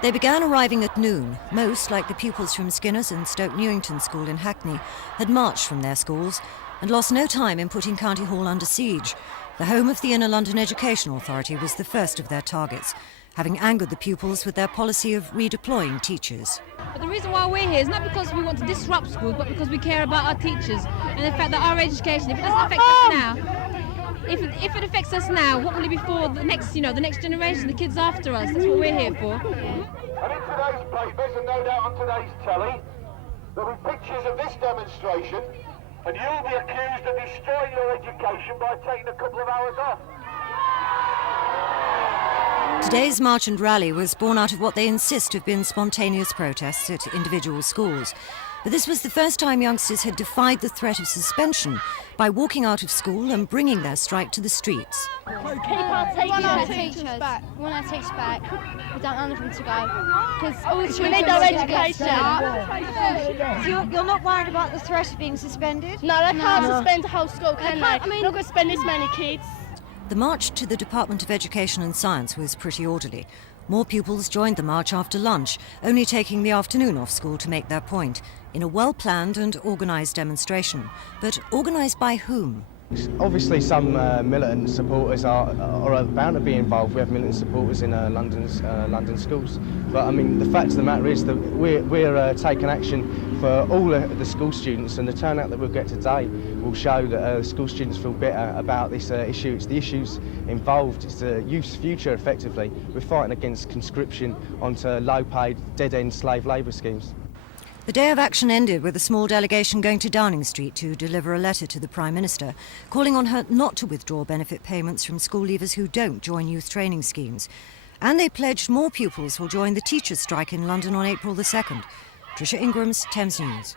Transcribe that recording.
They began arriving at noon. Most, like the pupils from Skinner's and Stoke Newington School in Hackney, had marched from their schools and lost no time in putting County Hall under siege. The home of the Inner London Education Authority was the first of their targets, having angered the pupils with their policy of redeploying teachers. But the reason why we're here is not because we want to disrupt schools, but because we care about our teachers and the fact that our education, if it doesn't affect us now, if it affects us now, what will it be for the next, the next generation, the kids after us? That's what we're here for. And in today's papers, and no doubt on today's telly, there'll be pictures of this demonstration, and you'll be accused of destroying your education by taking a couple of hours off. Today's march and rally was born out of what they insist have been spontaneous protests at individual schools. But this was the first time youngsters had defied the threat of suspension by walking out of school and bringing their strike to the streets. Keep our teachers back. We want our teachers back. We don't want them to go. Because we need our education. So you're not worried about the threat of being suspended? No, they can't suspend the whole school, can they? They're not going to spend this many kids. The march to the Department of Education and Science was pretty orderly. More pupils joined the march after lunch, only taking the afternoon off school to make their point, in a well-planned and organised demonstration. But organised by whom? Obviously some militant supporters are bound to be involved. We have militant supporters in London schools. But I mean, the fact of the matter is that we're taking action for all the school students, and the turnout that we'll get today will show that school students feel better about this issue. It's the issues involved, it's the youth's future effectively. We're fighting against conscription onto low-paid, dead-end slave labour schemes. The day of action ended with a small delegation going to Downing Street to deliver a letter to the Prime Minister, calling on her not to withdraw benefit payments from school leavers who don't join youth training schemes. And they pledged more pupils will join the teachers' strike in London on April the 2nd. Tricia Ingram's Thames News.